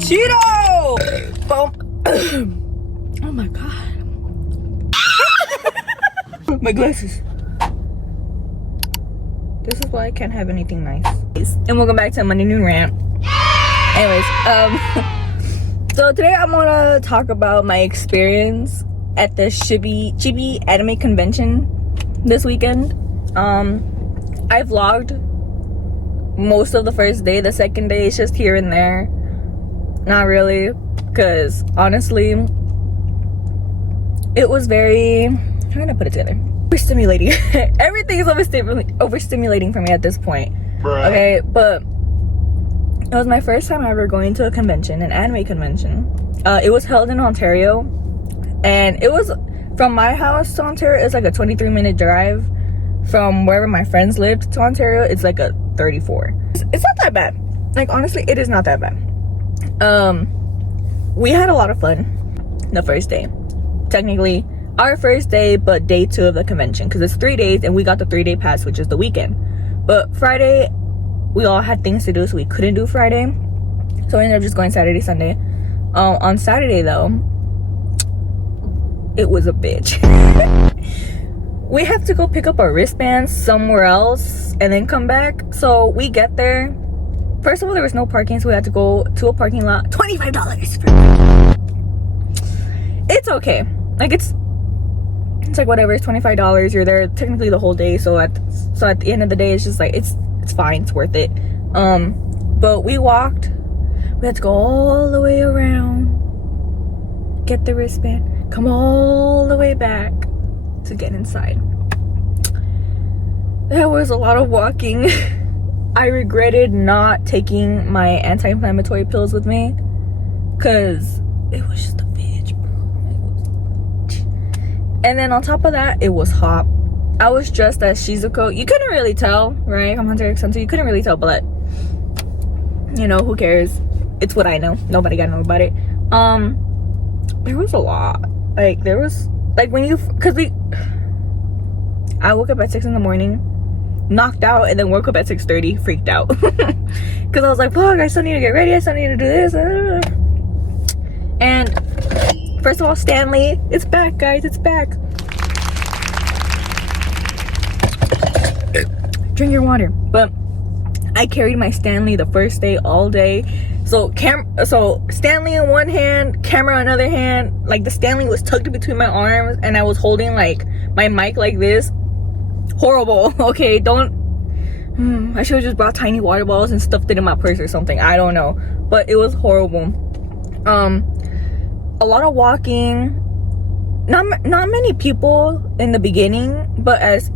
Cheeto! Boom. Oh my god. My glasses. This is why I can't have anything nice. And welcome back to Monday Noon Rant. Anyways, so today I'm gonna talk about my experience at the Chibi anime convention this weekend. I vlogged most of the first day. The second day is just here and there. Not really, because honestly, it was very, how can I put it together? Overstimulating. Everything is overstimulating for me at this point. Bruh. Okay, but it was my first time ever going to a convention, an anime convention. It was held in Ontario, and it was from my house to Ontario. It's like a 23-minute drive. From wherever my friends lived to Ontario, it's like a 34. It's not that bad. Like, honestly, it is not that bad. We had a lot of fun the first day. Technically, our first day, but day 2 of the convention, because it's 3 days, and we got the 3-day pass, which is the weekend. But Friday, we all had things to do, so we couldn't do Friday. So we ended up just going Saturday, Sunday. On Saturday, though, it was a bitch. We have to go pick up our wristbands somewhere else and then come back. So we get there. First of all, there was no parking, so we had to go to a parking lot. $25 for parking. It's okay. Like, it's like whatever. It's $25. You're there technically the whole day. So at the end of the day, it's just like it's fine. It's worth it. But we walked. We had to go all the way around, get the wristband, come all the way back to get inside. There was a lot of walking. I regretted not taking my anti-inflammatory pills with me, because it was just a bitch, bro. And then on top of that, it was hot. I was dressed as Shizuko. You couldn't really tell, right? I'm Hunter x Hunter. You couldn't really tell, but you know, who cares? It's what I know. Nobody gotta know about it. There was a lot. Like, there was, like, when you, I woke up at 6 in the morning, knocked out, and then woke up at 6:30, freaked out. Because I was like, fuck, I still need to get ready, I still need to do this. And first of all, Stanley, it's back, guys, it's back. Drink your water. But I carried my Stanley the first day all day. So Stanley in one hand, camera in another hand. Like, the Stanley was tucked in between my arms, and I was holding like my mic like this. Horrible. Okay, don't. I should have just brought tiny water bottles and stuffed it in my purse or something. I don't know, but it was horrible. A lot of walking. Not many people in the beginning, but as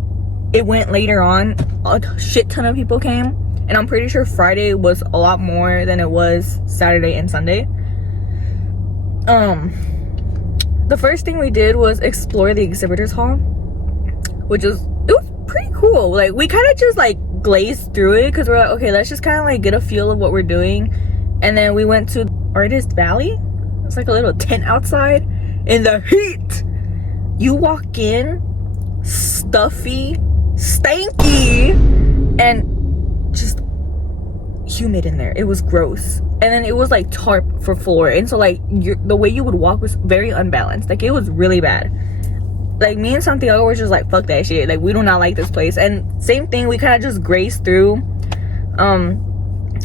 it went later on, a shit ton of people came. And I'm pretty sure Friday was a lot more than it was Saturday and Sunday. The first thing we did was explore the exhibitors hall, which was, it was pretty cool. Like, we kind of just like glazed through it because we're like, okay, let's just kind of like get a feel of what we're doing. And then we went to Artist Valley. It's like a little tent outside in the heat. You walk in, stuffy, stanky, and just humid in there. It was gross. And then it was like tarp for floor, and so like the way you would walk was very unbalanced. Like, it was really bad. Like, me and Santiago were just like, fuck that shit, like, we do not like this place. And same thing, we kind of just grazed through.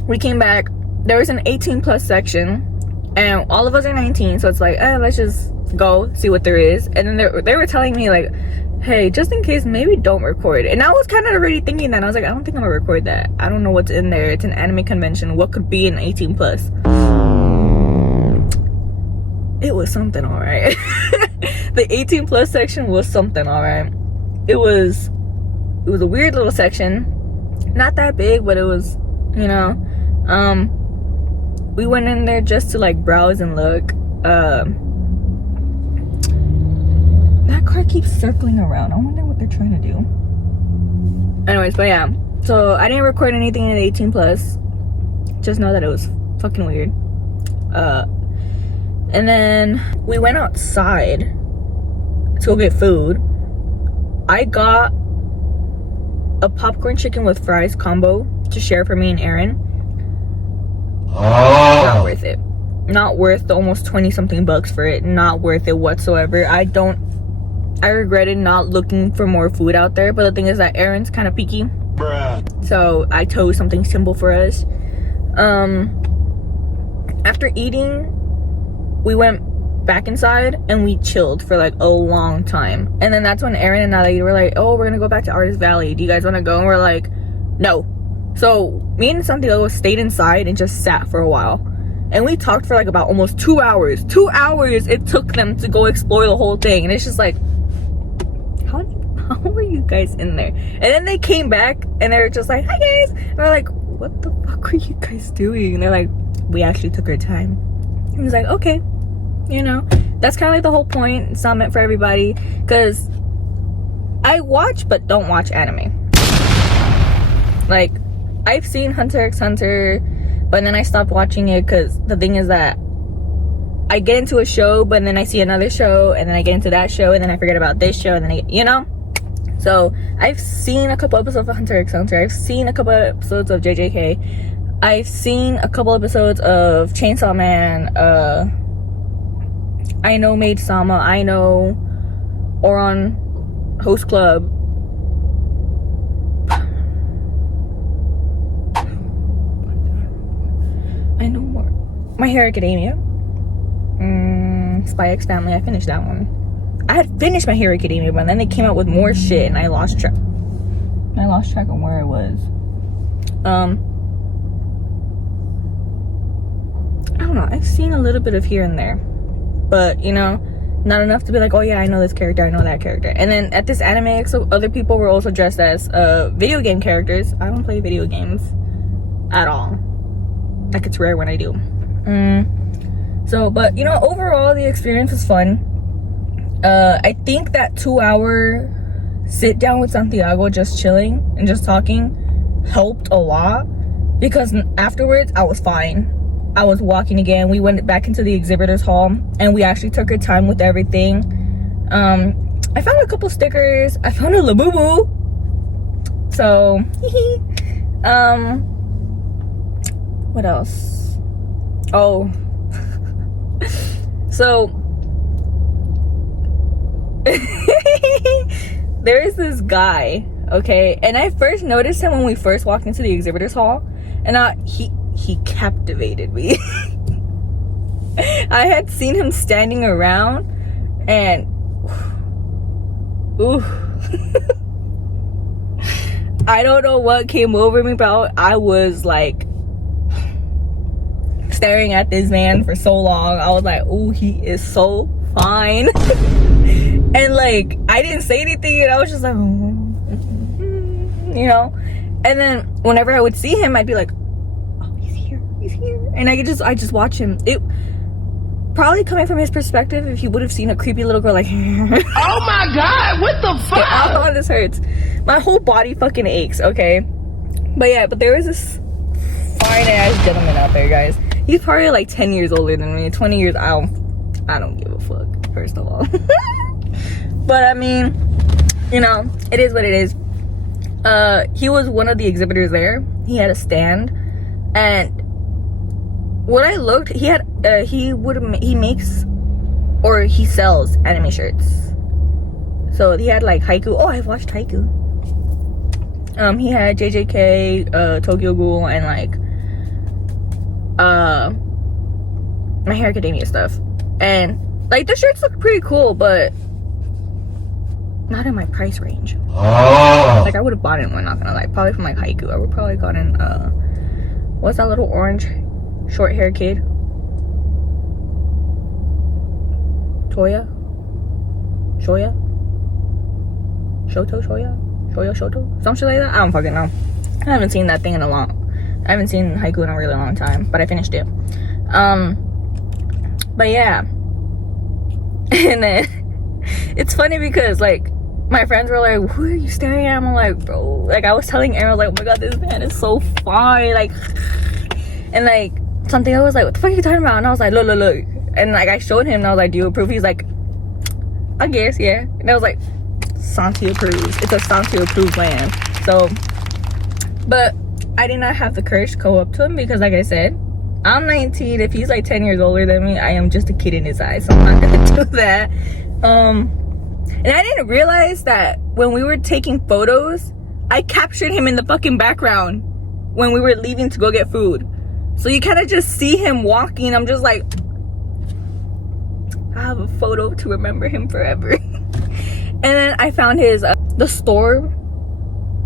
We came back. There was an 18+ section, and all of us are 19, so it's like, let's just go see what there is. And then they were telling me like, hey, just in case, maybe don't record. And I was kind of already thinking that. I was like, I don't think I'm gonna record that. I don't know what's in there. It's an anime convention. What could be an 18+? It was something, all right. The 18+ section was something, all right. It was a weird little section. Not that big, but it was, you know. We went in there just to like browse and look. That car keeps circling around. I wonder what they're trying to do. Anyways, but yeah. So I didn't record anything in 18+. Just know that it was fucking weird. And then we went outside to go get food. I got a popcorn chicken with fries combo to share for me and Aaron. Not worth it. not worth the almost 20 something bucks for it. Not worth it whatsoever. I regretted not looking for more food out there, but the thing is that Aaron's kind of picky. Bruh. So I chose something simple for us. After eating, we went back inside and we chilled for like a long time. And then that's when Aaron and I were like, oh, we're gonna go back to Artist Valley. Do you guys want to go? And we're like, no. So me and Santiago stayed inside and just sat for a while. And we talked for like about almost 2 hours. 2 hours it took them to go explore the whole thing. And it's just like, how were you guys in there? And then they came back and they're just like, hi guys. And we're like, what the fuck were you guys doing? And they're like, we actually took our time. And I was like, okay, you know, that's kind of like the whole point. It's not meant for everybody, because I watch but don't watch anime. Like, I've seen Hunter x Hunter, but then I stopped watching it because the thing is that I get into a show, but then I see another show, and then I get into that show, and then I forget about this show, and then you know. So I've seen a couple episodes of Hunter x Hunter. I've seen a couple episodes of JJK. I've seen a couple episodes of Chainsaw Man. I know Maid Sama. I know Oron Host Club. I know more. My Hero Academia. Spy X Family. I finished that one. I had finished My Hero Academia, but then they came out with more shit, and I lost track. I lost track on where I was. I don't know. I've seen a little bit of here and there, but you know, not enough to be like, oh yeah, I know this character, I know that character. And then at this anime expo, other people were also dressed as video game characters. I don't play video games at all. Like, it's rare when I do. So, but you know, overall the experience was fun. I think that 2-hour sit down with Santiago, just chilling and just talking, helped a lot, because afterwards I was fine. I was walking again. We went back into the exhibitors hall and we actually took our time with everything. I found a couple stickers. I found a Labubu. So, what else? Oh, so there is this guy, okay, and I first noticed him when we first walked into the exhibitors hall, and he captivated me. I had seen him standing around, and ooh, I don't know what came over me, but I was like staring at this man for so long. I was like, oh, he is so fine. And like, I didn't say anything, and I was just like, you know. And then whenever I would see him, I'd be like, oh, he's here, and I just watch him. It probably, coming from his perspective, if he would have seen a creepy little girl like oh my god, what the fuck. Oh, this hurts. My whole body fucking aches, okay. But yeah, but there was this fine ass gentleman out there, guys. He's probably like 10 years older than me. 20 years, I don't give a fuck, first of all. But I mean, you know, it is what it is. He was one of the exhibitors there. He had a stand, and when I looked, he had he makes, or he sells anime shirts. So he had like Haiku. Oh, I've watched Haiku. He had JJK, Tokyo Ghoul, and like My Hero Academia stuff. And like, the shirts look pretty cool, but not in my price range. Like, I would have bought it one, not gonna lie. Probably from like Haiku. I would probably gotten what's that little orange short hair kid? Shoto? Some shit like that? I don't fucking know. I haven't seen that thing in I haven't seen Haiku in a really long time, but I finished it. But yeah. And then it's funny because like, my friends were like, who are you staring at? I'm like, bro, like, I was telling Aaron, like, oh my god, this man is so fine, like, and like, something I was like, what the fuck are you talking about? And I was like, look, and like, I showed him, and I was like, do you approve? He's like, I guess, yeah. And I was like, Santi approves. It's a Santi approved land. So, but I did not have the courage to go up to him because, like I said, I'm 19. If he's like 10 years older than me, I am just a kid in his eyes, so I'm not gonna do that. And I didn't realize that when we were taking photos, I captured him in the fucking background when we were leaving to go get food. So you kind of just see him walking. I'm just like, I have a photo to remember him forever. And then I found his the store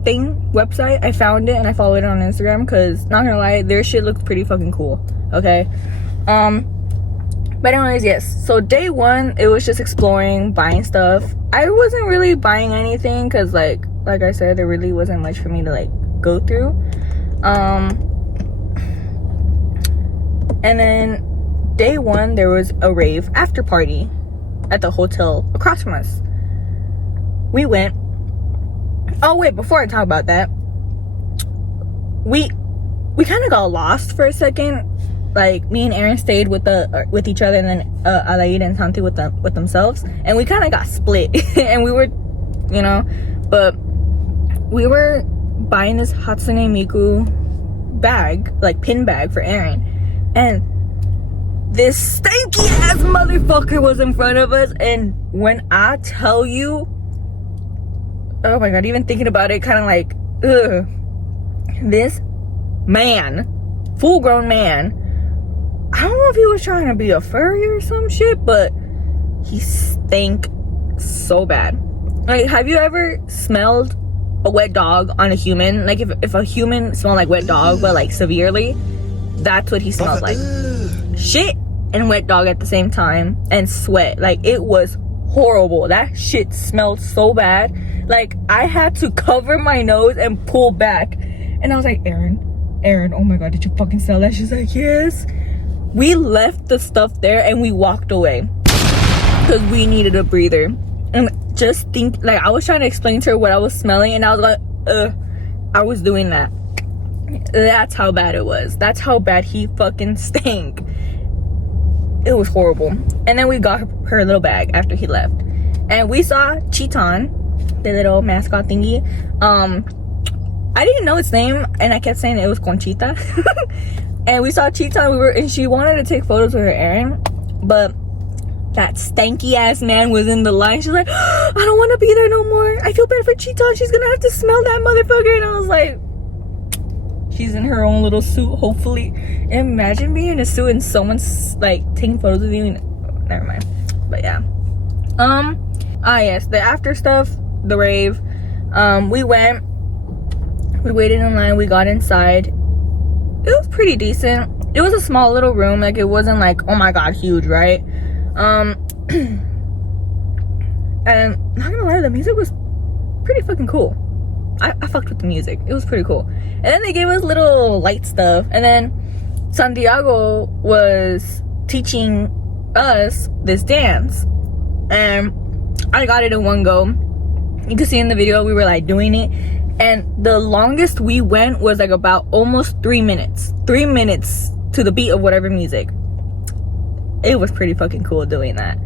thing website. I found it and I followed it on Instagram because, not gonna lie, their shit looks pretty fucking cool. Okay. But anyways, yes. So day one, it was just exploring, buying stuff. I wasn't really buying anything because like I said, there really wasn't much for me to like go through. And then day one, there was a rave after party at the hotel across from us. We went. Oh wait, before I talk about that, we kind of got lost for a second. Like, me and Aaron stayed with each other, and then Alaid and Santi with themselves, and we kind of got split. And we were, but we were buying this Hatsune Miku bag, like pin bag for Aaron, and this stanky ass motherfucker was in front of us. And when I tell you, oh my god, even thinking about it, kind of like, ugh. This man, full grown man, I don't know if he was trying to be a furry or some shit, but he stank so bad. Like, have you ever smelled a wet dog on a human? Like, if a human smelled like wet dog, but like severely, that's what he smelled like. Shit and wet dog at the same time, and sweat. Like, it was horrible. That shit smelled so bad. Like, I had to cover my nose and pull back. And I was like, Aaron, oh my god, did you fucking smell that? She's like, yes. We left the stuff there and we walked away because we needed a breather. And just think, like, I was trying to explain to her what I was smelling, and I was like, I was doing that. That's how bad it was. That's how bad he fucking stank. It was horrible. And then we got her little bag after he left, and we saw Chiton, the little mascot thingy. I didn't know its name, and I kept saying it was Conchita. And we saw Chiton, and she wanted to take photos with her Aaron, but that stanky ass man was in the line. She's like, I don't want to be there no more. I feel bad for Chiton. She's gonna have to smell that motherfucker. And I was like, she's in her own little suit, hopefully. Imagine being in a suit and someone's like taking photos with you. Never mind. But yeah. Yes, the after stuff, the rave. We went. We waited in line. We got inside. It was pretty decent. It was a small little room. Like, it wasn't like, oh my god, huge, right? And not gonna lie, the music was pretty fucking cool. I fucked with the music. It was pretty cool. And then they gave us little light stuff. And then Santiago was teaching us this dance. And I got it in one go. You can see in the video, we were like doing it. And the longest we went was like about almost 3 minutes. 3 minutes to the beat of whatever music. It was pretty fucking cool doing that.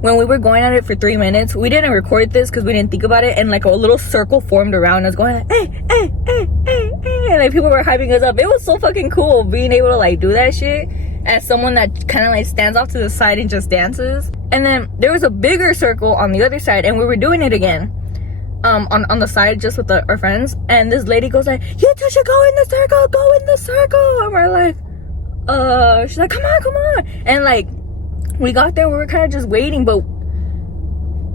When we were going at it for 3 minutes, we didn't record this because we didn't think about it, and like a little circle formed around us going like, hey, hey, hey, hey, hey, and like people were hyping us up. It was so fucking cool being able to like do that shit as someone that kind of like stands off to the side and just dances. And then there was a bigger circle on the other side, and we were doing it again. On the side just with our friends, and this lady goes like, you two should go in the circle, and we're like, she's like, come on, and like we got there, we were kind of just waiting, but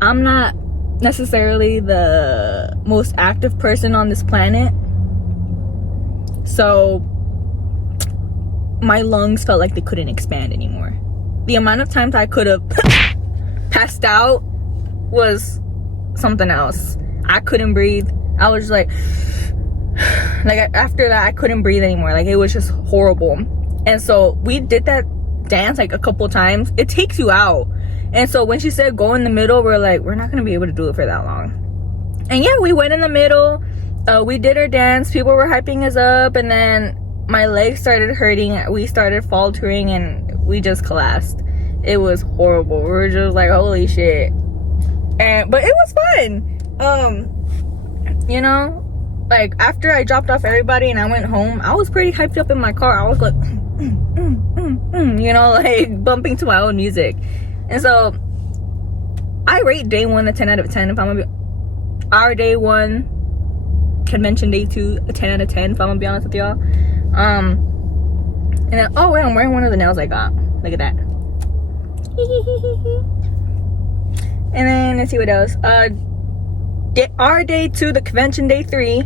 I'm not necessarily the most active person on this planet, so my lungs felt like they couldn't expand anymore. The amount of times I could have passed out was something else. I couldn't breathe. I was like after that I couldn't breathe anymore. Like, it was just horrible. And so we did that dance like a couple times. It takes you out. And so when she said go in the middle, we're like, we're not gonna be able to do it for that long. And yeah, we went in the middle. We did our dance. People were hyping us up, and then my legs started hurting. We started faltering, and we just collapsed. It was horrible. We were just like, holy shit. But it was fun. like after I dropped off everybody and I went home, I was pretty hyped up in my car. I was like you know, like bumping to my own music. And so I rate day 1 a 10 out of 10 if I'm gonna be our day 1, convention day 2 a 10 out of 10 if I'm gonna be honest with y'all. And then, oh wait, I'm wearing one of the nails I got. Look at that. And then let's see what else. Our day 2, the convention day 3,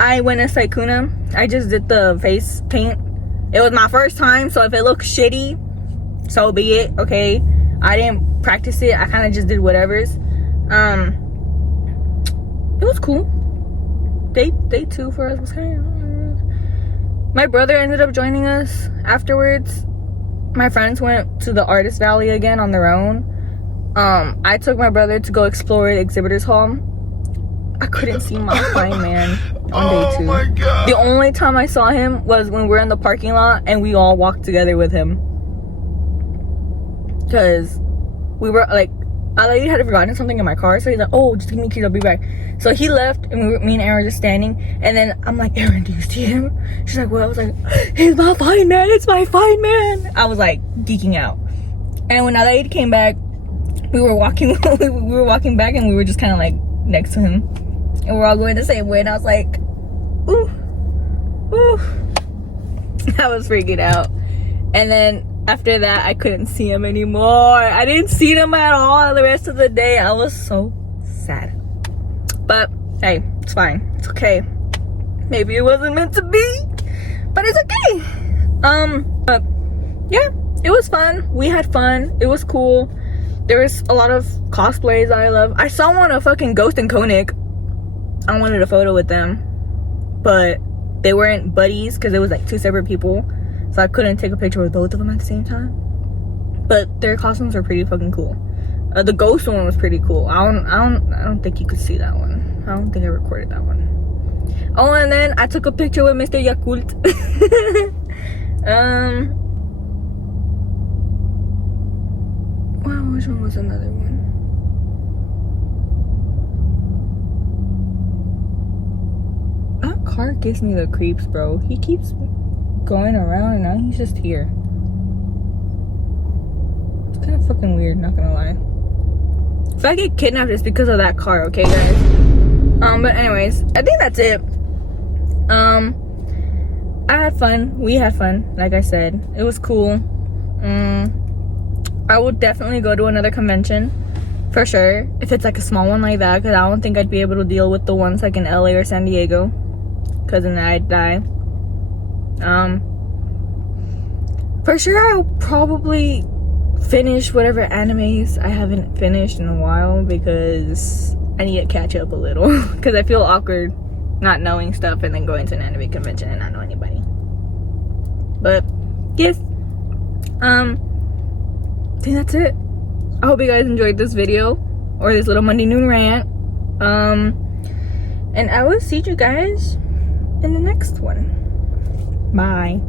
I went as Saikuna. I just did the face paint. It was my first time, so if it looks shitty, so be it. Okay, I didn't practice it. I kind of just did whatever's. It was cool. Day 2 for us was kind of. My brother ended up joining us afterwards. My friends went to the Artist Valley again on their own. I took my brother to go explore the exhibitors hall. I couldn't see my fine man on day 2. My God. The only time I saw him was when we were in the parking lot and we all walked together with him. Because we were like, I lady had forgotten something in my car, so he's like, oh, just give me keys, I'll be back. So he left and me and Aaron were just standing, and then I'm like, Aaron, do you see him? She's like, well, I was like, he's my fine man, it's my fine man. I was like geeking out. And when lady came back, we were walking back and we were just kind of like next to him. And we're all going the same way, and I was like, ooh. I was freaking out. And then after that, I couldn't see him anymore. I didn't see him at all the rest of the day. I was so sad. But hey, it's fine. It's okay. Maybe it wasn't meant to be, but it's okay. But yeah, it was fun. We had fun. It was cool. There was a lot of cosplays I love. I saw one of fucking Ghost and Koenig. I wanted a photo with them, but they weren't buddies because it was like 2 separate people. So I couldn't take a picture with both of them at the same time. But their costumes are pretty fucking cool. The ghost one was pretty cool. I don't think you could see that one. I don't think I recorded that one. Oh, and then I took a picture with Mr. Yakult. Wow, which one was another one? That car gives me the creeps, bro. He keeps going around and now he's just here. It's kind of fucking weird, not gonna lie. If I get kidnapped, it's because of that car, okay guys? But anyways, I think that's it. I had fun. We had fun, like I said. It was cool. I would definitely go to another convention for sure, if it's like a small one like that, because I don't think I'd be able to deal with the ones like in LA or San Diego, because then I'd die. For sure I'll probably finish whatever animes I haven't finished in a while, because I need to catch up a little. Because I feel awkward not knowing stuff and then going to an anime convention and not know anybody. But yes, I think that's it. I hope you guys enjoyed this video, or this little Monday noon rant. And I will see you guys in the next one. Bye.